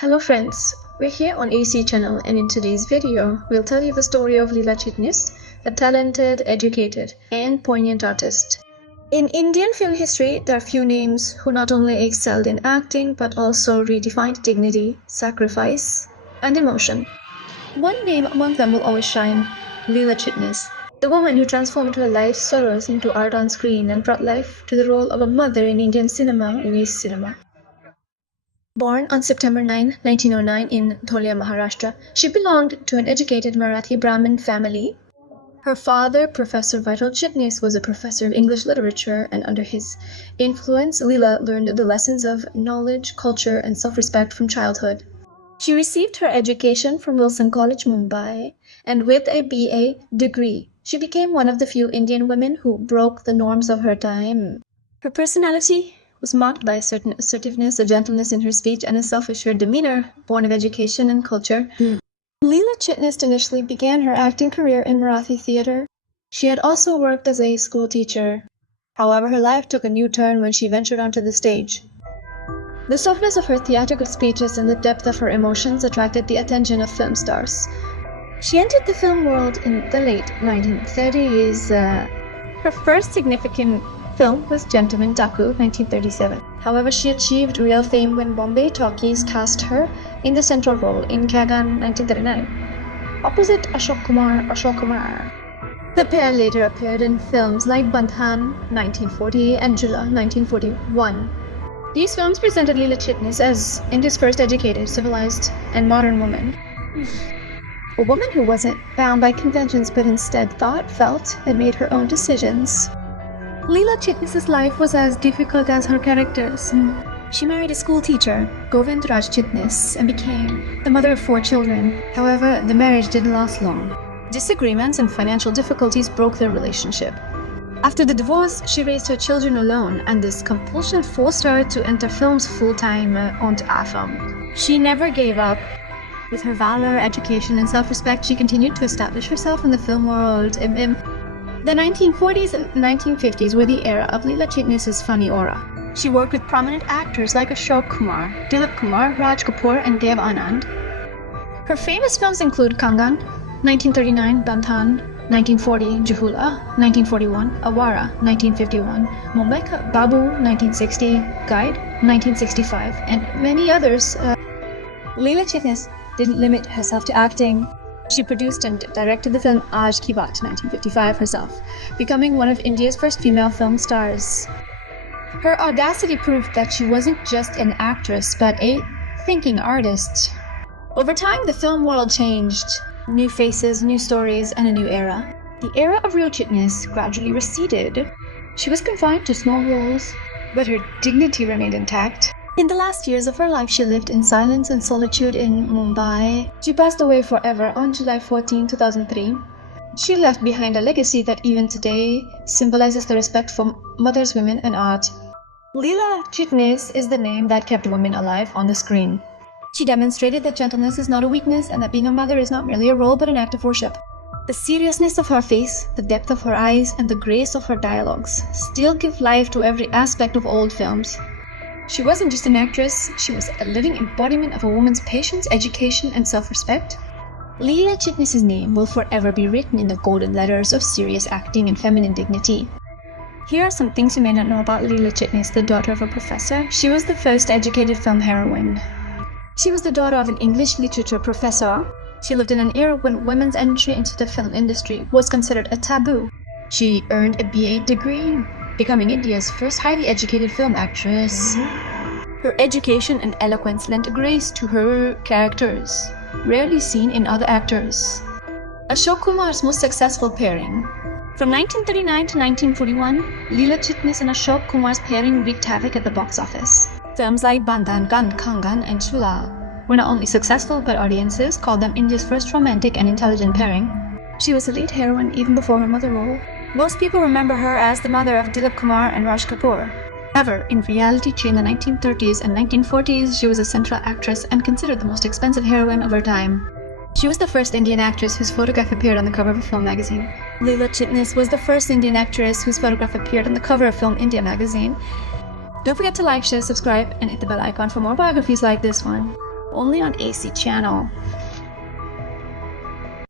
Hello friends, we're here on aisi channel and in today's video, we'll tell you the story of Leela Chitnis, a talented, educated and poignant artist. In Indian film history, there are few names who not only excelled in acting but also redefined dignity, sacrifice and emotion. One name among them will always shine, Leela Chitnis, the woman who transformed her life's sorrows into art on screen and brought life to the role of a mother in Indian cinema. Born on September 9, 1909 in Dholia, Maharashtra, she belonged to an educated Marathi Brahmin family. Her father, Professor Vital Chitnis, was a professor of English literature, and under his influence, Leela learned the lessons of knowledge, culture, and self-respect from childhood. She received her education from Wilson College, Mumbai, and with a BA degree, she became one of the few Indian women who broke the norms of her time. Her personality was marked by a certain assertiveness, a gentleness in her speech, and a self-assured demeanor, born of education and culture. Leela Chitnis initially began her acting career in Marathi theatre. She had also worked as a school teacher. However, her life took a new turn when she ventured onto the stage. The softness of her theatrical speeches and the depth of her emotions attracted the attention of film stars. She entered the film world in the late 1930s. Her first significant film was Gentleman Taku, 1937. However, she achieved real fame when Bombay Talkies cast her in the central role in Kahani, 1939, opposite Ashok Kumar. The pair later appeared in films like Bandhan, 1940, and Jula, 1941. These films presented Leela Chitnis as India's first educated, civilized, and modern woman. A woman who wasn't bound by conventions but instead thought, felt, and made her own decisions. Leela Chitnis' life was as difficult as her characters. She married a school teacher, Govind Raj Chitnis, and became the mother of 4 children. However, the marriage didn't last long. Disagreements and financial difficulties broke their relationship. After the divorce, she raised her children alone, and this compulsion forced her to enter films full-time and often. She never gave up. With her valor, education, and self-respect, she continued to establish herself in the film world. The 1940s and 1950s were the era of Leela Chitnis' funny aura. She worked with prominent actors like Ashok Kumar, Dilip Kumar, Raj Kapoor, and Dev Anand. Her famous films include Kangan, 1939, Bandhan, 1940, Jhula, 1941, Awara, 1951, Mumbai Ka Babu, 1960, Guide, 1965, and many others. Leela Chitnis didn't limit herself to acting. She produced and directed the film Aaj Ki Baat, 1955 herself, becoming one of India's first female film stars. Her audacity proved that she wasn't just an actress, but a thinking artist. Over time, the film world changed. New faces, new stories, and a new era. The era of real Chitnis gradually receded. She was confined to small roles, but her dignity remained intact. In the last years of her life, she lived in silence and solitude in Mumbai. She passed away forever on July 14, 2003. She left behind a legacy that even today symbolizes the respect for mothers, women, and art. Leela Chitnis is the name that kept women alive on the screen. She demonstrated that gentleness is not a weakness and that being a mother is not merely a role but an act of worship. The seriousness of her face, the depth of her eyes, and the grace of her dialogues still give life to every aspect of old films. She wasn't just an actress, she was a living embodiment of a woman's patience, education, and self-respect. Leela Chitnis' name will forever be written in the golden letters of serious acting and feminine dignity. Here are some things you may not know about Leela Chitnis, the daughter of a professor. She was the first educated film heroine. She was the daughter of an English literature professor. She lived in an era when women's entry into the film industry was considered a taboo. She earned a BA degree, becoming India's first highly educated film actress. Her education and eloquence lent a grace to her characters, rarely seen in other actors. Ashok Kumar's most successful pairing. From 1939 to 1941, Leela Chitnis and Ashok Kumar's pairing wreaked havoc at the box office. Films like Bandhan, Kangan, and Chula were not only successful, but audiences called them India's first romantic and intelligent pairing. She was a lead heroine even before her mother role. Most people remember her as the mother of Dilip Kumar and Raj Kapoor. However, in reality, in the 1930s and 1940s, she was a central actress and considered the most expensive heroine of her time. She was the first Indian actress whose photograph appeared on the cover of a film magazine. Leela Chitnis was the first Indian actress whose photograph appeared on the cover of Film India magazine. Don't forget to like, share, subscribe, and hit the bell icon for more biographies like this one. only on aisi channel.